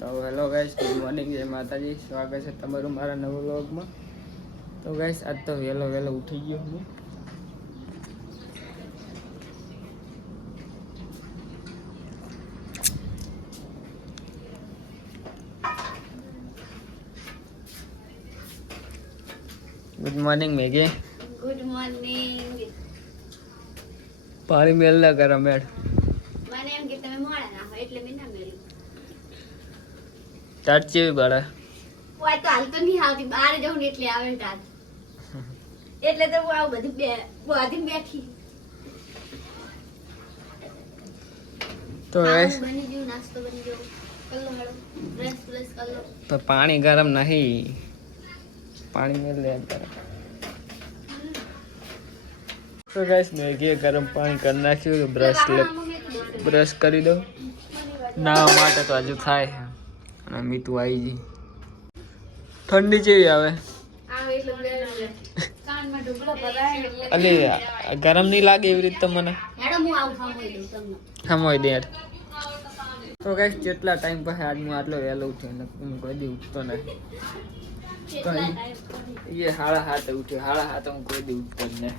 તો hello guys, good morning, જય માતાજી. સ્વાગત છે તમારું મારા નવા વ્લોગમાં. તો ગાઈસ આજ તો વહેલો ઉઠી ગયો હું. ગુડ મોર્નિંગ મેઘે. Good morning. પાણી મેલ ના કરા મેડ. મને એમ કે તમે મોડા ના હોય એટલે મેં ના મેળ્યું. ટાટ ચેવી બાળા. ઓય તો હાલ તો નહીં આવતી, બહાર જવું ને એટલે આવે ટાટ. એટલે તો હું આવું બધું બધી બેઠી. તો ગાઈસ બની ગયું, નાસ્તો બની ગયો. કલ્લો હેડો બ્રશ કલ્લો. તો પાણી ગરમ નહીં, પાણી મેલ લે કરા. તો ગાઈસ મેઘે ગરમ પાણી કરી નાખ્યું. બ્રશ કરી દઉં. નાવા માટે તો હજુ થાય અને મીઠું આવી ગઈ. ઠંડી જેવી આવે આવે એટલે કાનમાં ઢોકળો ભરાય અલી ગરમ નહીં લાગે એવી રીતે મને. હેડો હું આવું ખામોઈ દઉં તમને. ખમોઈ દે. તો ગાઈસ કેટલા ટાઈમ પછી આજ હું આટલો વહેલો ઉઠ્યો ને હું કોઈ દી ઉઠતો નથી. તો એ 7:30 ઉઠ્યો. 7:30 હું કોઈ દી ઉઠતો જ નહીં.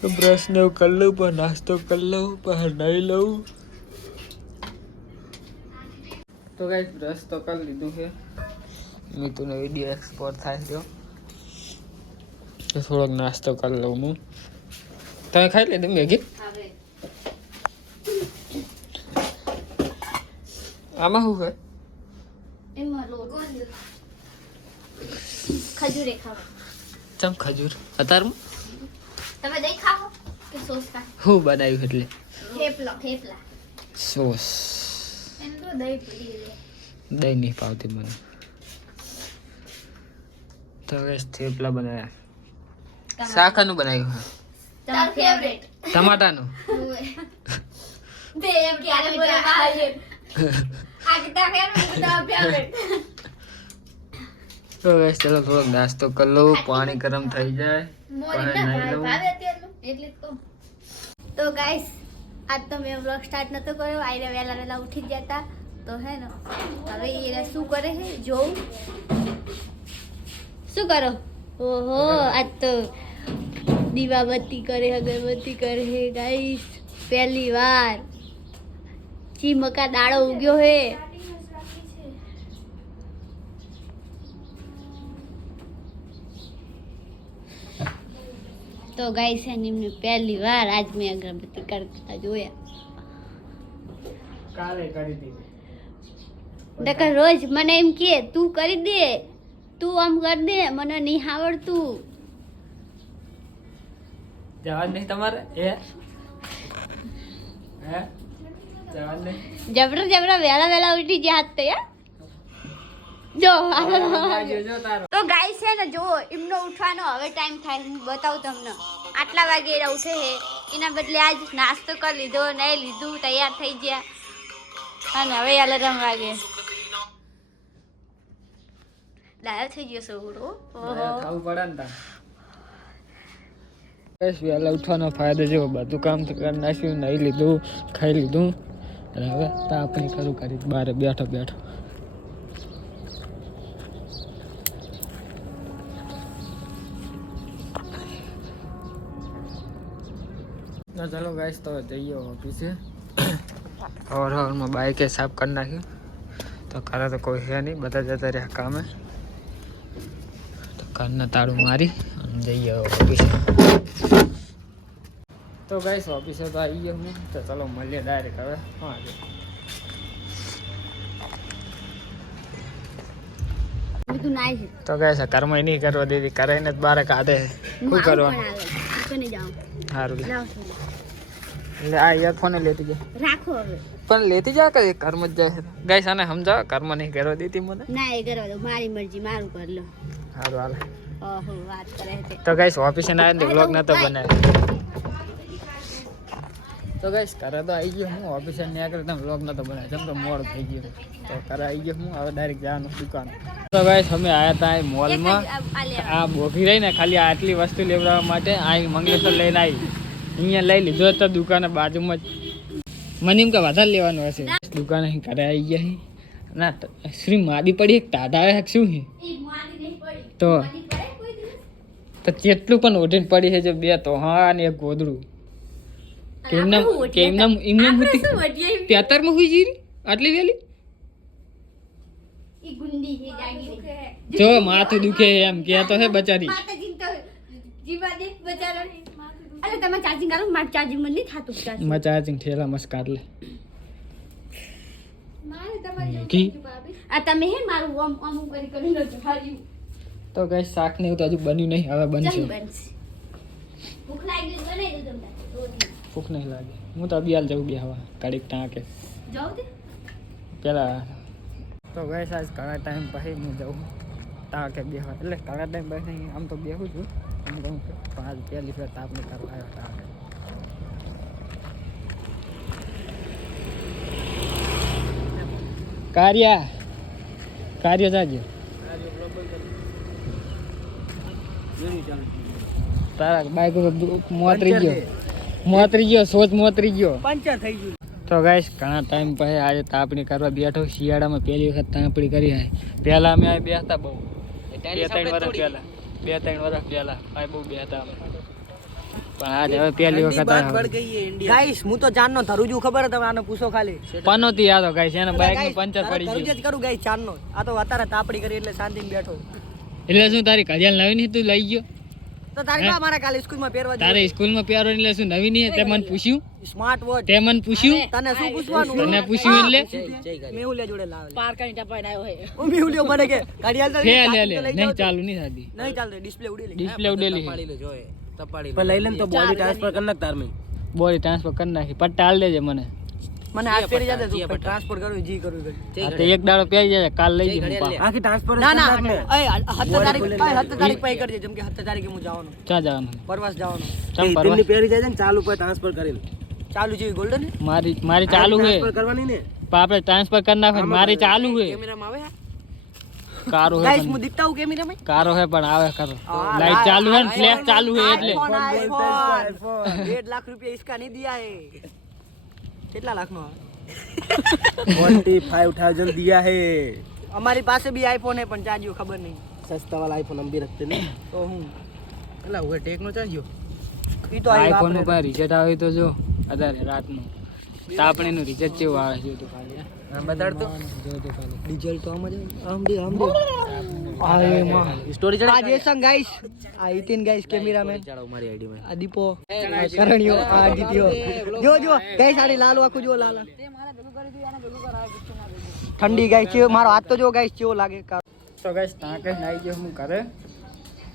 તો બ્રશ ને એવું કરી લઉં, પણ નાસ્તો કરી લઉં, પણ નાહી લઉં. તો ગાઈસ બ્રશ તો કરી લીધું છે. મીતુનો વિડીયો એક્સપોર્ટ થાય છે. તો થોડોક નાસ્તો કરી લઉં હું. તમે ખાઈ લીધું મેગી? આવે આમાં શું છે? એમાં લોટ ખજૂરે ખાવ. ચમ ખજૂર અત્યારમાં તમે દહીં ખાઓ કે સોસ ખાઓ? શું બનાવ્યું એટલે થેપલા સોસ. એને તો દહીં પડી લે. દહીં નહીં પાવતી મને. તો ગાઈસ થેપલા બનાવ્યા. શાકાનું બનાવ્યું છે? તમારું ફેવરેટ ટમાટાનું. બે એમ કે આને બોલે બાજે આ કે તા ફેવરેટ. તો ગાઈસ ચલો થોડોક નાસ્તો કરી લઉં. પાણી ગરમ થઈ જાય મોરી ના ભાવે એટલે તો ગાઈસ આજ તો મેં વ્લોગ સ્ટાર્ટ નતો કર્યો. આઈને વહેલા ઉઠી જ જતા તો હે ને. હવે એ શું કરે છે જોઉં. શું કરો? ઓહો આજ તો દીવાબત્તી કરે, અગરબત્તી કરે હે ગાઈસ. પહેલી વાર ચીમકા દાડો ઉગ્યો હે. તો ગાઈસ એમને પહેલી વાર આજ મેં અગરબત્તી કરતા જોયા. કાલે કરી દીધી. નકર રોજ મને એમ કે તું કરી દે, તું આમ કર દે, મને નહીં આવડતું. જવાન નહીં તમારે? હે જવાન નહીં? જબરા વેલા ઉઠી ગયા હાથ તો યાર. જો તો ગાઈસ છે ને, જો એમનો ઉઠવાનો હવે ટાઈમ થાય. હું બતાવું તમને. આટલા વાગે એ ઉઠે છે, એના બદલે આજ નાસ્તો કરી લીધો, નહીં લીધું, તૈયાર થઈ ગયા અને હવે અલાર્મ વાગે. ડાયો થઈ ગયો છોકરો. ખાવું પડે ને તા. બસ વહેલા ઉઠવાનો ફાયદો જો બધું કામ તો કરી નાખ્યું, નહીં લીધું, ખાઈ લીધું અને હવે તાપણી કરું કરી બહાર બેઠો. ચાલો ગાઈસ તો જઈએ ઓફિસે. હવારમાં બાઈકે સાફ કરી નાખ્યું. તો ઘરે તો કોઈ છે નહીં, બધા જતા રહ્યા કામે. તો ઘરના તાળું મારી અને જઈએ ઓફિસે. તો ગાઈસ ઓફિસે તો આવી ગયો હું. તો ચાલો મળીએ ડાયરેક્ટ હવે. તો ગાઈસ કર્મ નહીં કરવા દીધી, કરાઈને જ બારે કાઢે. શું કરવાનું? સારું એટલે આ ઇયરફોન લેતી જાય રાખો હવે. પણ લેતી જા કે કર્મ જ જાય. ગાઈસ આને સમજાવો, કર્મ નહીં કરવા દીધી મને. ના એ કરવા દો, મારી મરજી, મારું કર લો. સારું હાલે. ઓહો વાત કરે છે. તો ગાઈસ ઓફિસે ના આવ્યા ને વ્લોગ નતો બનાવ્યો. તો ગાઈસ ઘરે તો આવી ગયો હું. ઓફિસે નીકળે તો વ્લોગ નતો બનાવ્યો, જેમ તો મોડ થઈ ગયો. તો ઘરે આવી ગયો હું. હવે ડાયરેક્ટ જવાનું દુકાન. તો ગાઈસ અમે આવ્યા હતા મોલમાં. આ બોખી રહી ને ખાલી આટલી વસ્તુ લેવડાવવા માટે આ મંગલેશ્વર લઈને આવી. અહીંયા લઈ લીધો હતો દુકાને બાજુમાં જ. મને એમ કે વધારે લેવાનું હશે દુકાન અહીં ઘરે આવી ગયા હી. ના શ્રી માદી પડી એક ટાટા આવે શું હે તો કેટલું પણ ઓઢીને પડી છે જો બે તો હા ને એક ગોદડું કેમના ત્યાતરમાં હુઈ જીરી આટલી વેલી જો માથું દુખે એમ કહેતો હે બચારી ચાર્જિંગ ઠેલા મસ્ત કાઢ લે તો કઈ શાક ને એવું તો હજુ બન્યું નહીં હવે બનશે ભૂખ નહીં લાગે હું તો અબિયાલ જવું બે હવા કડીક ટાંકે પેલા તો ગઈ આજ ઘણા ટાઈમ પછી હું જાઉં ટાંકે બે હવા એટલે ઘણા ટાઈમ પછી આમ તો બેહું છું આમ કહું પણ આજ પહેલી ફેર તાપને કરવા આવ્યો ટાંકે કાર્ય જાજો તારા બાઈક મોતરી ગયો સોચ મોતરી ગયો પંચર થઈ ગયું તો ગાઈસ ઘણા ટાઈમ પછી આજે તાપણી કરવા બેઠો શિયાળામાં પહેલી વખત તાપણી કરી છે પહેલા અમે આ બેસતા બહુ 2-3 વર્ષ પહેલા આ બહુ બેસતા અમે પણ આજ હવે પહેલી વખત ગાઈસ હું તો ચાંદનો ધરું છું ખબર તમે આને પૂછો ખાલી પનોતી યાદો ગાઈસ એના બાઈક નું પંચર પડી ગયું જ કરું ગાઈસ ચાંદનો આ તો અત્યારે તાપડી કરી એટલે શાંતિથી બેઠો એટલે શું તારી ઘડિયાળ નવી નહીં તું લઈ ગયો તો તારી બા મારા કાલે સ્કૂલમાં પહેરવા તારે સ્કૂલમાં પહેરવા એટલે શું નવી નહીં તે મને પૂછ્યું સ્માર્ટ વોચ તે મને પૂછ્યું તને શું પૂછવાનું તને પૂછ્યું એટલે મેહુલિયા જોડે લાવ પાર કરી ટપાઈને આવ્યો હે ઓ મેહુલિયો મને કે ઘડિયાળ તો લે નહીં ચાલુ નહીં થાતી નહીં ચાલતો ડિસ્પ્લે ઉડેલી ડિસ્પ્લે ઉડેલી તપાડી પણ લઈ લે તો બોડી ટ્રાન્સફર કરી નાખ તાર મે બોડી ટ્રાન્સફર કરી નાખી પટ્ટા હાલ દેજે મને આ ફેરી જાતે તું ટ્રાન્સફર કરું જી કરું તો એક દાડો પહેરી જાય કાલ લઈ જઈ આખી ટ્રાન્સફર ના ના એ 7 તારીખ પે કરજે જેમ કે 7 તારીખે હું જવાનું ક્યાં જવાનું પરવાસ જવાનું ચમ પરવાસ પહેરી જાય ને ચાલુ પર ટ્રાન્સફર કરીને ચાલુ જેવી ગોલ્ડન મારી ચાલુ હે ટ્રાન્સફર કરવાની ને આપણે ટ્રાન્સફર કરી નાખો મારી ચાલુ હે કેમેરામાં આવે કારો હે ગાઈસ હું દીખતા હું કેમેરામાં કારો હે પણ આવે કરો લાઈટ ચાલુ હે ને ફ્લેશ ચાલુ હે એટલે 1.5 लाख रुपया इसका नहीं दिया है कितना लाख नो 45,000 दिया है हमारी पास भी आईफोन है पण चार्जियो खबर नहीं सस्ता वाला आईफोन हम भी रखते नहीं तो हूं एला हुए टेक्नो चार्जियो ई तो આઈફોન નું પર રિઝલ્ટ આવે તો જો અત્યારે રાત નું તાપણી નું રિઝલ્ટ કેવું આવે છે તો ખાલી हां बता दो જો તો ખાલી ડીઝલ तो हम भी आए मां स्टोरी चढ़ा आज संग गाइस आ इतिन गाइस कैमरामैन चढ़ाओ हमारी आईडी में दीपो करणियो आ आदित्यो जो गाइस साड़ी लाल आखो जो लाला ठंडी गाइस છે મારો હાથ તો જો ગાઈસ કેવો લાગે તો ગાઈસ તાકે નાઈ ગયો હું કરે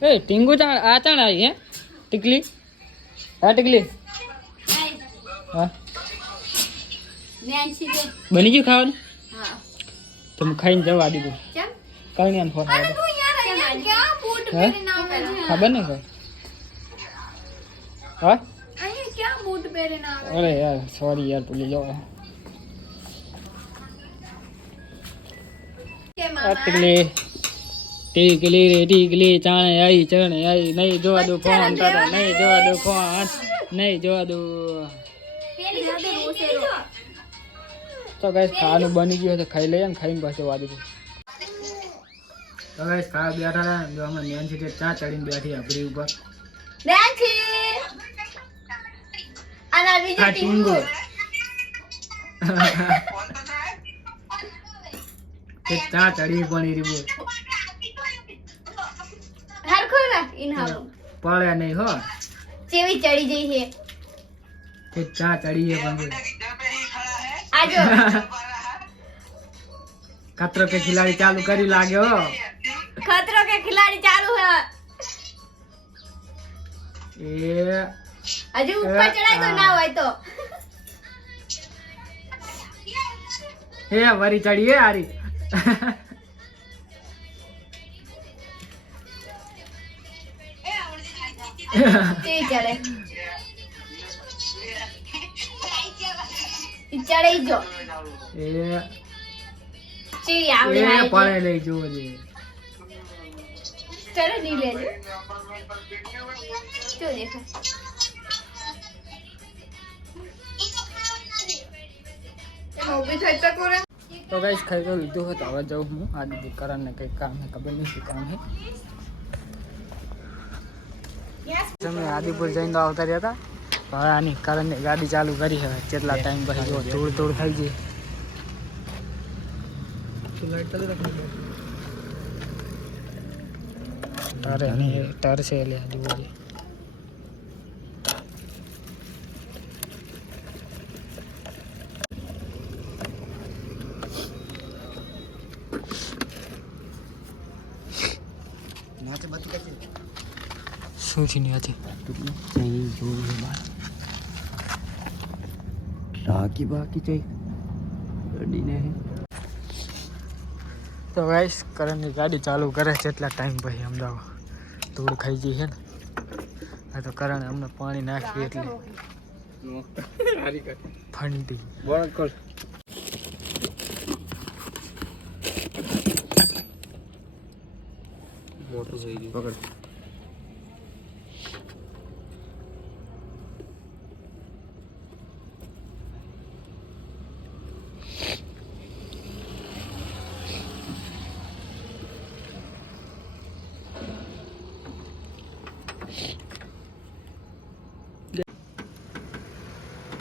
એ ટીંગુ ચાણ આ ચાણ આવી હે ટીકલી હા ટીકલી હા નેન્સી દે બની ગયું ખાવાનું હા તમે ખાઈને જવા દીધું કેમ કઈ નહીં ફોન અરે તું યાર અહીંયા ક્યાં બૂટ પહેરીને આવે છે ખબર નહીં કોઈ હા અહીંયા ક્યાં બૂટ પહેરીને આવે અરે યાર સોરી યાર ભૂલી જાઓ કે મામા ટીકલી રે ટીકલી ચાણે આવી નહીં જોવા દો ફોન તારા નહીં જોવા દો ફોન નહીં જોવા દો પેલી સાથે રોસેરો તો ગાઈસ ખાવાનું બની ગયું તો ખાઈ લઈએ ને ખાઈને પાછું વાદી દઉં તો ગાઈસ ખાવા બેઠા હતા જો અમે નેન્સી કે ચા ચડીને બેઠી આપણી ઉપર નેન્સી આના બીજો ટીંગો કે ચા ચડી પણ એ રીબો હરખો રાખ ઇનહાલો પડે નહીં હો ચેવી ચડી જઈ છે કે ચા ચડી છે પણ આજો खतरों के खिलाड़ी चालू करी लागे हो खतरों के खिलाड़ी चालू है ये अजू ऊपर चढ़ाई तो ना હોય તો हे वरी चढ़ी है आरी તે ચડે ચડે જો ये ચી આવડે ये पड़े ले जो दे ચડે ની લેજો જો દેખો તો ગાઈસ ખાઈ તો લીધું હોય તો હવે જાઉં હું આ દીદી કરણને કંઈક કામ છે, ખબર નહીં શું કામ છે. અમે આદિપુર જઈને આવતા રહ્યા હતા, હવે આની કરણની ગાડી ચાલુ કરી છે. કેટલા ટાઈમ પછી જો ધૂળ ધૂળ થઈ ગઈ. તારે તરસે લે જુઓ. શું છે ને તો ગાઈસ કરણની ગાડી ચાલુ કરે જેટલા ટાઈમ પછી અમદાવાદ ધૂળ ખાઈ ગઈ છે ને. આ તો કરણ અમને પાણી નાખ્યું એટલે ફંટી મોટું થઈ ગયું. પકડ.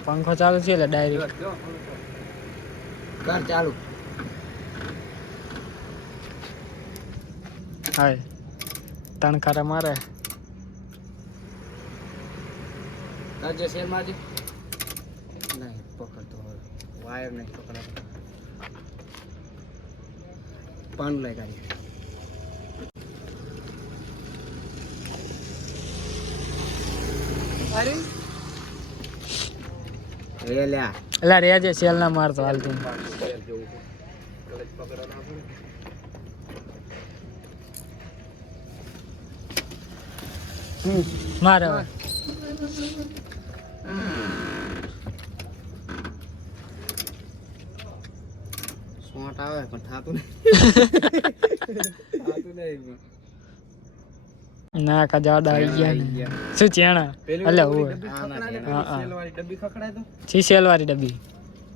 પંખો ચાલુ છે એટલે ડાયરેક્ટ કર ચાલુ. હાય તણખારા મારે. કરજે શેર મારજે. નહીં પકડતો વાયર નહીં પકડા. પાન લઈ ગાડી. અરે એ લ્યા એલા રેજે સેલ ના મારતો હાલતી. મારે હવે સ્માર્ટ આવે પણ થાતું નહીં. ના જાડા આવી ગયા ને. શું ચેણા અલે હોય ડબ્બી ખકડાય તો છી સેલ વાળી ડબ્બી.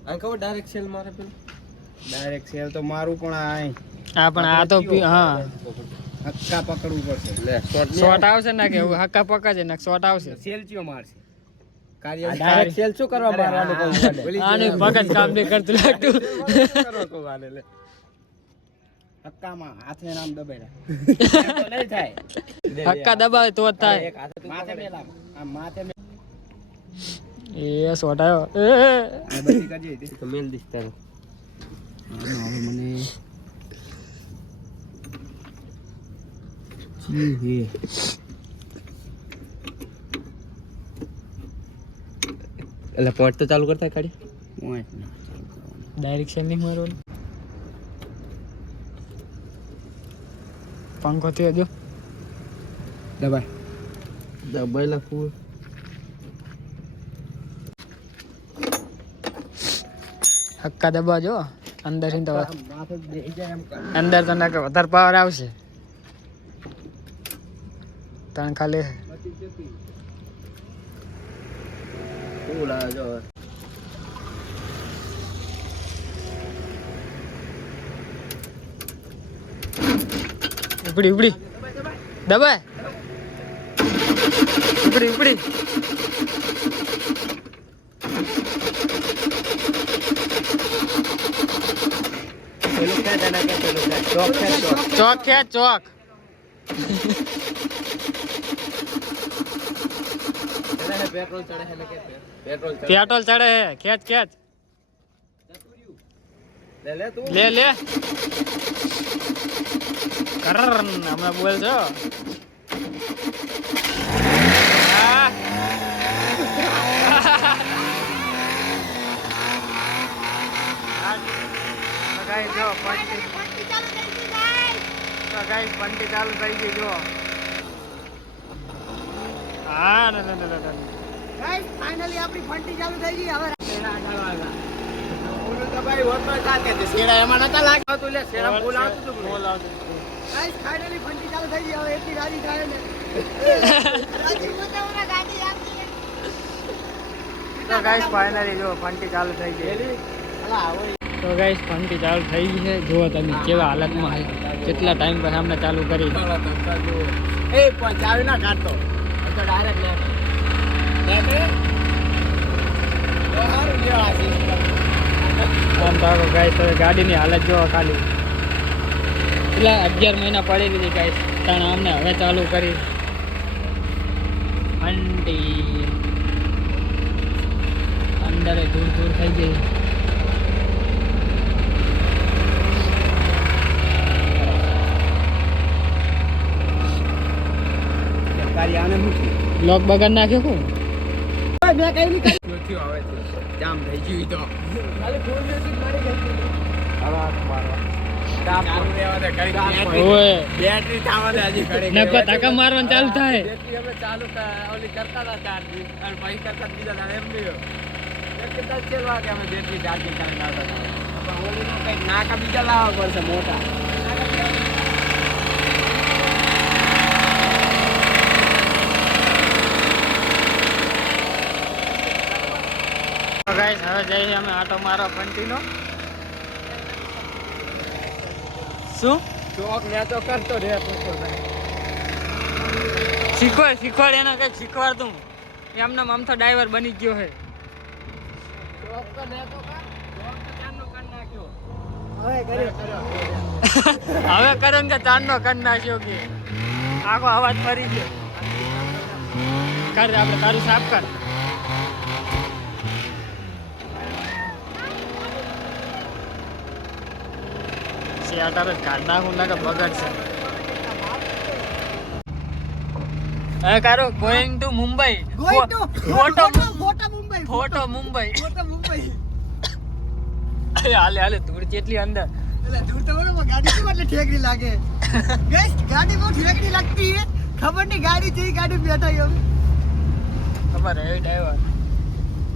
આ કહો ડાયરેક્ટ સેલ મારે પેલું. ડાયરેક્ટ સેલ તો મારું પણ આ પણ આ તો હા હક્કા પકડવું પડશે. લે શોટ આવશે ને કે હક્કા પકડે ને શોટ આવશે. સેલ ચિયો મારશે. કાર્ય ડાયરેક્ટ સેલ શું કરવા મારવાનું કહું મને. આને પકડ કામ નહીં કરતું લાગતું. કરવા કહું આને લે. હક્કામાં હાથે નામ દબાઈ તો નહીં થાય. હક્કા દબાવે તો જ થાય. એક હાથે માથે મેલામ આમ માથે એ શોટ આવ્યો. આ બધી કરજે તો મેલ દીસ તારો. હવે મને એટલે પોઈન્ટ તો ચાલુ કરતા કાઢી પોઈન્ટ ડાયરેક્શન નહીં મારવાનું. પંખો થયો જો દબાઈ લખવું. હક્કા દબાવજો અંદર તો અંદર તો ના વધારે પાવર આવશે. તણ ખાલી ઉપડી ઉપડી દબાય ઉપડી ઉપડી. ચોક ખેંચ ચોક. પેટ્રોલ ચડે પેટ્રોલ પેટ્રોલ ચડે હે ખેંચ ખેંચ. લે તું લે લે હમણાં બોલ છો. પંટી ચાલુ થઈ ગઈ જો. હા ના ના ના ગાઈસ ફાઇનલી આપણી ફંટી ચાલુ થઈ ગઈ. હવે ઓલું દબાઈ હોત તો કાકે તે શેડા એમાં નતા લાગ્યો તો લે શેડા બોલાવતું તું બોલાવતું. ગાઈસ ફાઇનલી ફંટી ચાલુ થઈ ગઈ. હવે એટલી ગાડી થાય ને રાજી મોટાવરા ગાડી આપી. તો ગાઈસ ફાઇનલી જો ફંટી ચાલુ થઈ ગઈ. તો ગાઈસ ફંટી ચાલુ થઈ ગઈ છે. જુઓ તમે કેવા હાલતમાં છે. કેટલા ટાઈમ પછી અમને ચાલુ કરી. એ પણ ચાવી ના કાઢતો તો ડાયરેક્ટ આમ તો ગાઈસ હવે ગાડીની હાલત જોવો ખાલી. એટલા 11 મહિના પડી ગઈ ગાઈસ. પણ અમને હવે ચાલુ કરી ફંટી. અંદર દૂર દૂર થઈ ગઈ. લોક બગાડ નાખ્યો કોણ? મેં કઈ નહીં કર્યું આવે છે જામ થઈ ગયું તો ખાલી ફોન મેસેજ મારી ગઈ ઓય બેટરી થાવાને હજી ઘડી નકો ધક્કા મારવાનું ચાલુ થાય. બેટરી અમે ચાલુ ઓલી કરતા હતા ચાર્જિંગ અને પછી કરતા બીજા દાડે એમ નહીં એક કદાચ ચેલવા કે અમે બેટરી ચાર્જિંગ કરીને આવતા હતા પણ ઓલીનું કંઈક નાકા બીજા લાવવા પડશે મોટા. ગાઈસ હવે જઈએ અમે આટો મારવા ફંટીનો. શું ચોક ને તો કરતો રે શીખવાડ એના કઈ શીખવાડતું. એમને આમ તો ડ્રાઈવર બની ગયો છે. ચોક તો ને તો કર ચોક તો ચાંદનો કરી નાખ્યો હવે કરે ને કે ચાંદનો કરી નાખ્યો કે આખો અવાજ ફરી ગયો. કર આપણે તારું સાફ કર. અટારે કાઢ નાખું ના કે બગડશે. હવે કારો going to Mumbai. Photo Mumbai. હાલે હાલે ધૂળ જેટલી અંદર. એટલે દૂર તો બરોબર ગાડી કેમ એટલે ઠેકડી લાગે ગાઈસ ગાડી બહુ ઠેકડી લાગતી હે ખબર નહીં ગાડી છે ગાડી બેઠા એમ ખબર હે ડ્રાઈવર.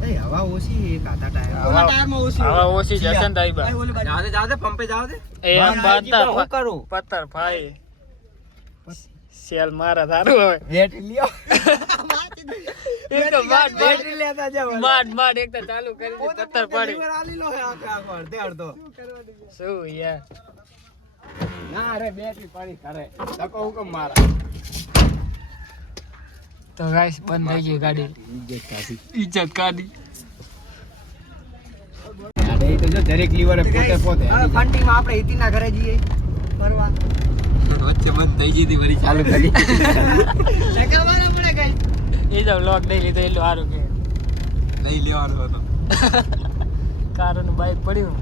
એ હવા ઓછી એક આધા ટાયર હવા ટાયરમાં ઓછી હવા ઓછી જશે ને તારી બા. જાવ દે પંપે જાવ દે એ આમ બાંધતા હું કરું પત્તર ભાઈ સેલ મારા તારું હવે બેટરી લ્યો એક તો માડ બેટરી લેતા જાવ માડ એક તો ચાલુ કરી દે પત્તર પડી. આલી લો હે આખે આખો અડધે અડધો શું યાર ના રે બેટરી પડી કરે તકો હુકમ મારા તો ગાઈસ બંધ થઈ ગઈ ગાડી. ઇજ્જત કાઢી. અરે એ તો જો દરેક લીવરે પોતે પોતે હવે ફંટીમાં આપણે હિતીના ઘરે જઈએ ફરવા વચ્ચે બંધ થઈ ગઈ હતી વળી ચાલુ કરી ટકા મારા પડે ગઈ એ જો લોક દઈ લીધો એટલું સારું કે લઈ લેવાનો હતો કારનું બાઈક પડ્યું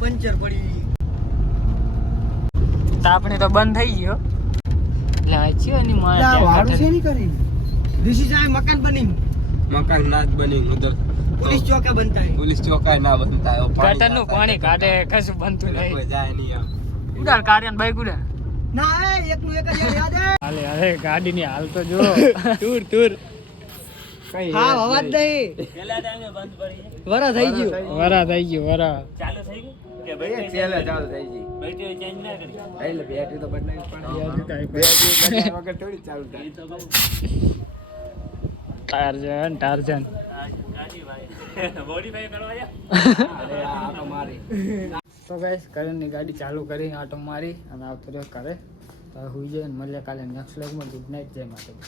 પંચર પડી તાપણી તો બંધ થઈ ગયો. એટલે આચ્યો ની માં વાળું છે ની કરી દિસ ઇઝ આઈ મકાન બની मकान नाच बनी उधर पुलिस चौका बनता है पुलिस चौका ना बनता है वो ગટર નું પાણી કાઢે કશું બનતું कोई નહીં. जाए नहीं अब ઉડાર કાર્યન બાઈક ઉડાર. ના એ એક નું એક જ યાદ હે હાલે હાલે ગાડીની હાલ તો જો ટૂર कहीं હા અવાજ નહીં વરા થઈ ગયું વરા થઈ ગયું વરા. चले चालू થઈ ગઈ બેટરી ચેન્જ ના કરી એટલે બેટરી તો બદલાવી પડે બેટરી બદલાવ વગર થોડી ચાલુ થાય ટાર્જન તો ગાઈસ કરણની ગાડી ચાલુ કરી આટો મારી અને આવતો રહ્યો કરે. તો હુઈ જાય મળીએ કાલે નેક્સ્ટ વ્લોગમાં. ગુડ નાઇટ, જય માતા.